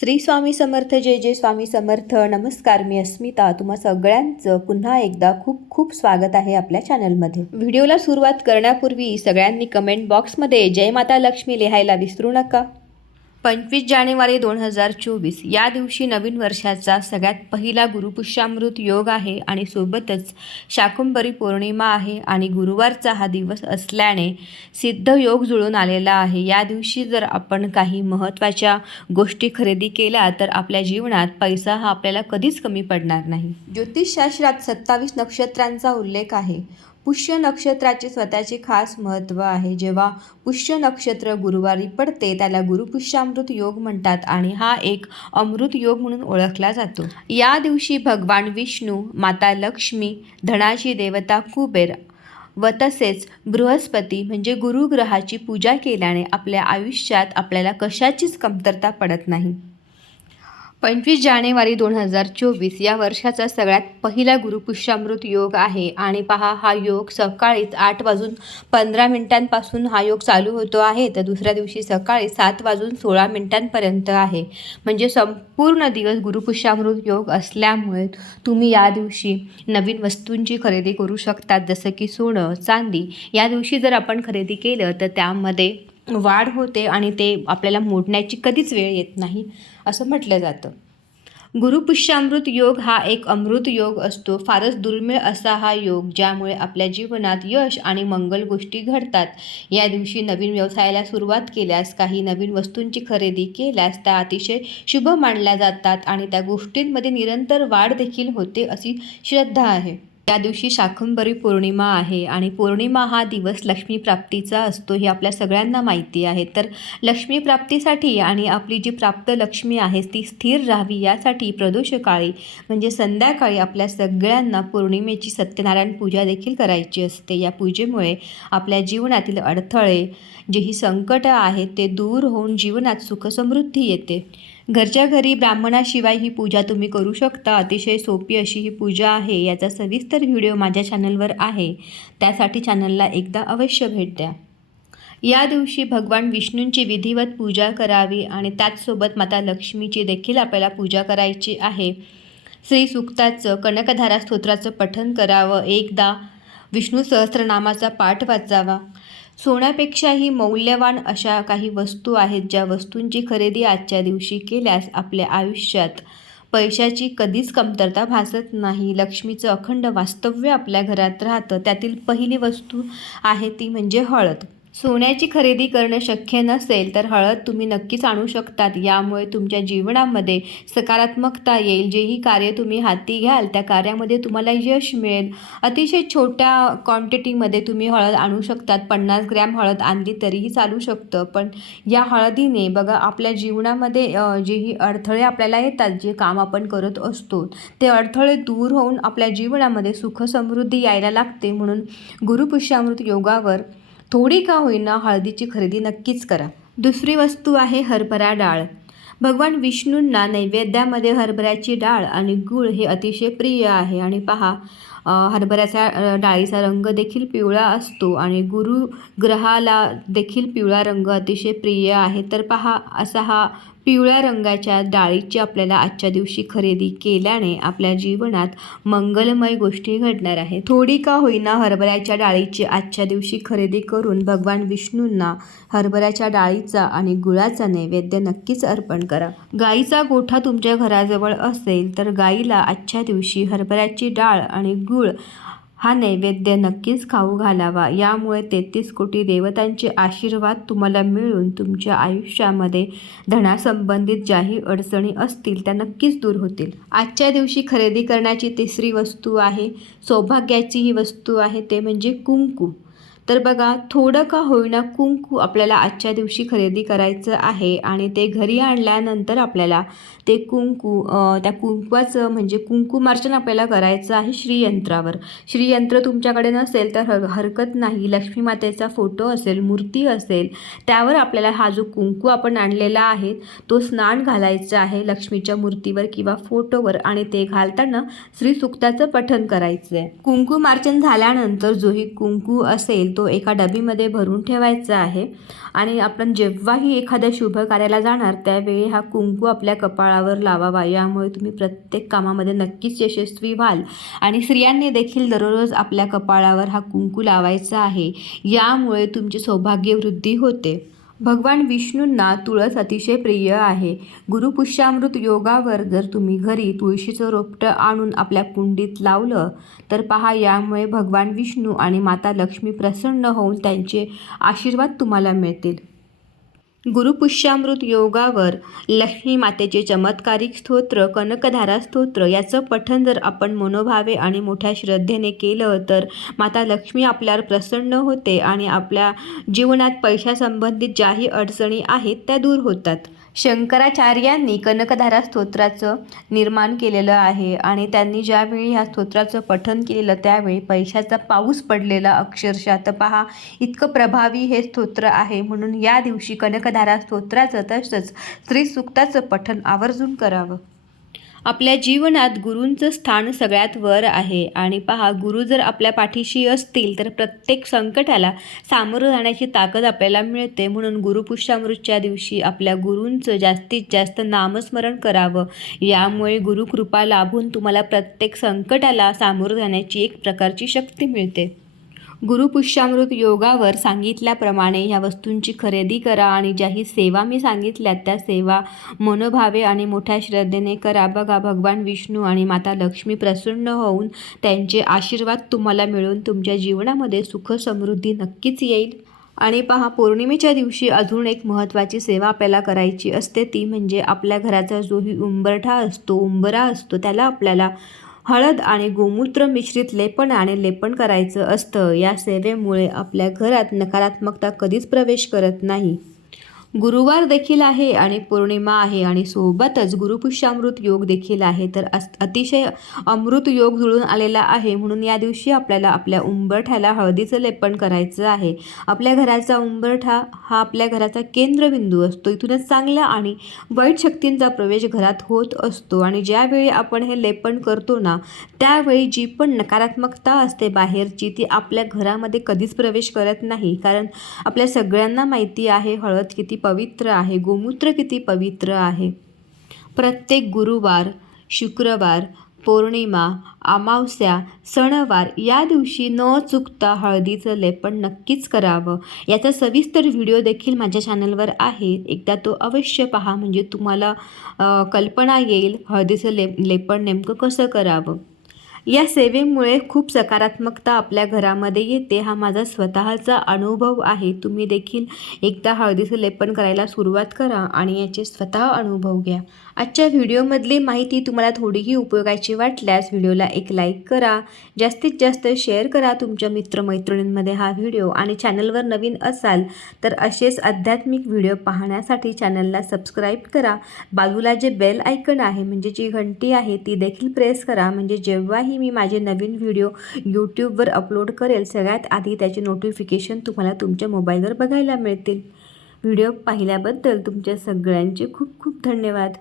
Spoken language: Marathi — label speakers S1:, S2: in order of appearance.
S1: श्री स्वामी समर्थ जय जय स्वामी समर्थ. नमस्कार मी अस्मिता. तुम्हा सगळ्यांचं पुन्हा एकदा खूप खूप स्वागत आहे आपल्या चॅनलमध्ये. व्हिडिओला सुरुवात करण्यापूर्वी सगळ्यांनी कमेंट बॉक्समध्ये जय माता लक्ष्मी लिहायला विसरू नका. पंचवीस जानेवारी दोन हजार चोवीस या दिवशी नवीन वर्षाचा सगळ्यात पहिला गुरुपुष्यामृत योग आहे आणि सोबतच शाकुंभरी पौर्णिमा आहे आणि गुरुवारचा हा दिवस असल्याने सिद्ध योग जुळून आलेला आहे. या दिवशी जर आपण काही महत्त्वाच्या गोष्टी खरेदी केल्या तर आपल्या जीवनात पैसा हा आपल्याला कधीच कमी पडणार नाही. ज्योतिषशास्त्रात सत्तावीस नक्षत्रांचा उल्लेख आहे. पुष्य नक्षत्राचे स्वतःचे खास महत्त्व आहे. जेव्हा पुष्य नक्षत्र गुरुवारी पडते त्याला गुरुपुष्यामृत योग म्हणतात आणि हा एक अमृत योग म्हणून ओळखला जातो. या दिवशी भगवान विष्णू माता लक्ष्मी धनाची देवता कुबेर व तसेच बृहस्पती म्हणजे गुरुग्रहाची पूजा केल्याने आपल्या आयुष्यात आपल्याला कशाचीच कमतरता पडत नाही. पंचवीस जानेवारी दोन हजार चोवीस या वर्षाचा सगळ्यात पहिला गुरुपुष्यामृत योग आहे. आणि पहा हा योग सकाळीच आठ वाजून पंधरा मिनिटांपासून हा योग चालू होतो आहे. तर दुसऱ्या दिवशी सकाळी सात वाजून सोळा मिनिटांपर्यंत आहे. म्हणजे संपूर्ण दिवस गुरुपुष्यामृत योग असल्यामुळे तुम्ही या दिवशी नवीन वस्तूंची खरेदी करू शकतात जसं की सोनं चांदी. या दिवशी जर आपण खरेदी केलं तर त्यामध्ये वाढ होते आणि ते आपल्याला मोडण्याची कधीच वेळ येत नाही असं म्हटलं जातं. गुरुपुष्यामृत योग हा एक अमृत योग असतो. फारच दुर्मिळ असा हा योग ज्यामुळे आपल्या जीवनात यश आणि मंगल गोष्टी घडतात. या दिवशी नवीन व्यवसायाला सुरुवात केल्यास काही नवीन वस्तूंची खरेदी केल्यास त्या अतिशय शुभ मानल्या जातात आणि त्या गोष्टींमध्ये निरंतर वाढ देखील होते अशी श्रद्धा आहे. या दिवशी शाकंभरी पौर्णिमा आहे आणि पौर्णिमा हा दिवस लक्ष्मीप्राप्तीचा असतो हे आपल्या सगळ्यांना माहिती आहे. तर लक्ष्मीप्राप्तीसाठी आणि आपली जी प्राप्त लक्ष्मी आहे ती स्थिर राहावी यासाठी प्रदोषकाळी म्हणजे संध्याकाळी आपल्या सगळ्यांना पौर्णिमेची सत्यनारायण पूजा देखील करायची असते. या पूजेमुळे आपल्या जीवनातील अडथळे जे ही संकटं आहेत ते दूर होऊन जीवनात सुखसमृद्धी येते. घरच्या घरी ब्राह्मणाशिवाय ही पूजा तुम्ही करू शकता. अतिशय सोपी अशी ही पूजा आहे. याचा सविस्तर व्हिडिओ माझ्या चॅनलवर आहे. त्यासाठी चॅनलला एकदा अवश्य भेट द्या. या दिवशी भगवान विष्णूंची विधिवत पूजा करावी आणि त्याचसोबत माता लक्ष्मीची देखील आपल्याला पूजा करायची आहे. श्री सुक्ताचं कनकधारा स्तोत्राचं पठन करावं. एकदा विष्णू सहस्रनामाचा पाठ वाचावा. सोन्यापेक्षाही मौल्यवान अशा काही वस्तू आहेत ज्या वस्तूंची खरेदी आजच्या दिवशी केल्यास आपल्या आयुष्यात पैशाची कधीच कमतरता भासत नाही. लक्ष्मीचं अखंड वास्तव्य आपल्या घरात राहतं. त्यातील पहिली वस्तू आहे ती म्हणजे हळद. सोन्याची खरेदी करणं शक्य नसेल तर हळद तुम्ही नक्कीच आणू शकतात. यामुळे तुमच्या जीवनामध्ये सकारात्मकता येईल. जेही कार्य तुम्ही हाती घ्याल त्या कार्यामध्ये तुम्हाला यश मिळेल. अतिशय छोट्या क्वांटिटीमध्ये तुम्ही हळद आणू शकतात. पन्नास ग्रॅम हळद आणली तरीही चालू शकतं. पण या हळदीने बघा आपल्या जीवनामध्ये जेही अडथळे आपल्याला येतात जे काम आपण करत असतो ते अडथळे दूर होऊन आपल्या जीवनामध्ये सुख समृद्धी यायला लागते. म्हणून गुरुपुष्यामृत योगावर थोडी का होईना हळदीची खरेदी नक्कीच करा. दुसरी वस्तू आहे हरभरा डाळ. भगवान विष्णूंना नैवेद्यामध्ये हरभऱ्याची डाळ आणि गूळ हे अतिशय प्रिय आहे. आणि पहा हरभऱ्याचा डाळीचा रंग देखील पिवळा असतो आणि गुरु ग्रहाला देखील पिवळा रंग अतिशय प्रिय आहे. तर पहा असा हा पिवळ्या रंगाच्या डाळीची आपल्याला आजच्या दिवशी खरेदी केल्याने आपल्या जीवनात मंगलमय गोष्टी घडणार आहे थोडी का होईना हरभऱ्याच्या डाळीची आजच्या दिवशी खरेदी करून भगवान विष्णूंना हरभऱ्याच्या डाळीचा आणि गुळाचा नैवेद्य नक्कीच अर्पण करा. गाईचा गोठा तुमच्या घराजवळ असेल तर गाईला आजच्या दिवशी हरभऱ्याची डाळ आणि गुळ हा नैवेद्य नक्कीच खाऊ घालावा. यामुळे तेहतीस कोटी देवतांचे आशीर्वाद तुम्हाला मिळून तुमच्या आयुष्यामध्ये धनासंबंधित ज्याही अडचणी असतील त्या नक्कीच दूर होतील. आजच्या दिवशी खरेदी करण्याची तिसरी वस्तू आहे. सौभाग्याची ही वस्तू आहे ते म्हणजे कुंकू. तर बघा थोडं का होईना कुंकू आपल्याला आजच्या दिवशी खरेदी करायचं आहे आणि ते घरी आणल्यानंतर आपल्याला ते कुंकू त्या कुंकवाचं म्हणजे कुंकुमार्चन आपल्याला करायचं आहे श्रीयंत्रावर. श्रीयंत्र तुमच्याकडे नसेल तर हर हरकत नाही. लक्ष्मी मातेचा फोटो असेल मूर्ती असेल त्यावर आपल्याला हा जो कुंकू आपण आणलेला आहे तो स्नान घालायचा आहे लक्ष्मीच्या मूर्तीवर किंवा फोटोवर आणि ते घालताना श्री सुक्ताचं पठण करायचं आहे कुंकुमार्चन झाल्यानंतर जोही कुंकू असेल तो एका डबीमध्ये भरून ठेवायचा आहे. आणि आपण जेव्हाही एखाद्या शुभ कार्याला जाणार त्यावेळी हा कुंकू आपल्या कपाळावर लावावा. यामुळे तुम्ही प्रत्येक कामामध्ये नक्कीच यशस्वी व्हाल. आणि स्त्रियांनी देखील दररोज आपल्या कपाळावर हा कुंकू लावायचा आहे. यामुळे तुमची सौभाग्यवृद्धी होते. भगवान विष्णूंना तुळस अतिशय प्रिय आहे. गुरुपुष्यामृत योगावर जर तुम्ही घरी तुळशीचं रोपटं आणून आपल्या कुंडीत लावलं तर पहा यामुळे भगवान विष्णू आणि माता लक्ष्मी प्रसन्न होऊन त्यांचे आशीर्वाद तुम्हाला मिळतील. गुरुपुष्यामृत योगावर लक्ष्मी मातेचे चमत्कारिक स्तोत्र कनकधारा स्तोत्र याचं पठण जर आपण मनोभावे आणि मोठ्या श्रद्धेने केलं तर माता लक्ष्मी आपल्यावर प्रसन्न होते आणि आपल्या जीवनात पैशासंबंधित ज्याही अडचणी आहेत त्या दूर होतात. शंकराचार्यांनी कनकधारा स्तोत्राचं निर्माण केलेलं आहे आणि त्यांनी ज्यावेळी ह्या स्तोत्राचं पठन केलेलं त्यावेळी पैशाचा पाऊस पडलेला अक्षरशः. तर पहा इतकं प्रभावी हे स्तोत्र आहे. म्हणून या दिवशी कनकधारा स्तोत्राचं तसंच स्त्रीसुक्ताचं पठन आवर्जून करावं. आपल्या जीवनात गुरूंचं स्थान सगळ्यात वर आहे. आणि पहा गुरु जर आपल्या पाठीशी असतील तर प्रत्येक संकटाला सामोरं जाण्याची ताकद आपल्याला मिळते. म्हणून गुरुपुष्यामृतच्या दिवशी आपल्या गुरूंचं जास्तीत जास्त नामस्मरण करावं. यामुळे गुरुकृपा लाभून तुम्हाला प्रत्येक संकटाला सामोरं जाण्याची एक प्रकारची शक्ती मिळते. गुरुपुष्यामृत योगावर सांगितल्याप्रमाणे ह्या वस्तूंची खरेदी करा आणि ज्याही सेवा मी सांगितल्या त्या सेवा मनोभावे आणि मोठ्या श्रद्धेने करा. बघा भगवान विष्णू आणि माता लक्ष्मी प्रसन्न होऊन त्यांचे आशीर्वाद तुम्हाला मिळून तुमच्या जीवनामध्ये सुख समृद्धी नक्कीच येईल. आणि पहा पौर्णिमेच्या दिवशी अजून एक महत्त्वाची सेवा आपल्याला करायची असते ती म्हणजे आपल्या घराचा जोही उंबरठा असतो उंबरा असतो त्याला आपल्याला हळद आणि गोमूत्र मिश्रित लेपन आणि लेपन करायचं असतं. या सेवेमुळे आपल्या घरात नकारात्मकता कधीच प्रवेश करत नाही. गुरुवार देखील आहे आणि पौर्णिमा आहे आणि सोबतच गुरुपुष्यामृत योग देखील आहे. तर अस अतिशय अमृत योग जुळून आलेला आहे. म्हणून या दिवशी आपल्याला आपल्या उंबरठ्याला हळदीचं लेपन करायचं आहे. आपल्या घराचा उंबरठा हा आपल्या घराचा केंद्रबिंदू असतो. इथूनच चांगल्या आणि वाईट शक्तींचा प्रवेश घरात होत असतो. आणि ज्यावेळी आपण हे लेपन करतो ना त्यावेळी जी पण नकारात्मकता असते बाहेरची ती आपल्या घरामध्ये कधीच प्रवेश करत नाही. कारण आपल्या सगळ्यांना माहिती आहे हळद किती पवित्र आहे. गोमूत्र किती पवित्र आहे? प्रत्येक गुरुवार शुक्रवार पौर्णिमा अमावस्या सणवार या दिवशी न चुकता हळदीचं लेपन नक्कीच करावं. याचा सविस्तर व्हिडिओ देखील माझ्या चॅनलवर आहे. एकदा तो अवश्य पहा. म्हणजे तुम्हाला कल्पना येईल हळदीचं ले लेपन नेमकं कसं करावं? या सेवेमुळे खूप सकारात्मकता आपल्या घरामध्ये येते. हा माझा स्वतःचा अनुभव आहे. तुम्ही देखील एकदा हळदीचं लेपन करायला सुरुवात करा आणि याचे स्वतः अनुभव घ्या. आजच्या व्हिडिओमधली माहिती तुम्हाला थोडीही उपयोगाची वाटल्यास व्हिडिओला एक लाईक करा. जास्तीत जास्त शेअर करा तुमच्या मित्रमैत्रिणींमध्ये हा व्हिडिओ आणि चॅनलवर नवीन असाल तर असेच आध्यात्मिक व्हिडिओ पाहण्यासाठी चॅनलला सबस्क्राईब करा. बाजूला जे बेल आयकन आहे म्हणजे जी घंटी आहे ती देखील प्रेस करा. म्हणजे जेव्हाही मी माझे नवीन व्हिडिओ यूट्यूबवर अपलोड करेल. सगळ्यात आधी त्याचे नोटिफिकेशन तुम्हाला तुमच्या मोबाईलवर बघायला मिळतील. व्हिडिओ पाहिल्याबद्दल तुमच्या सगळ्यांचे खूप खूप धन्यवाद.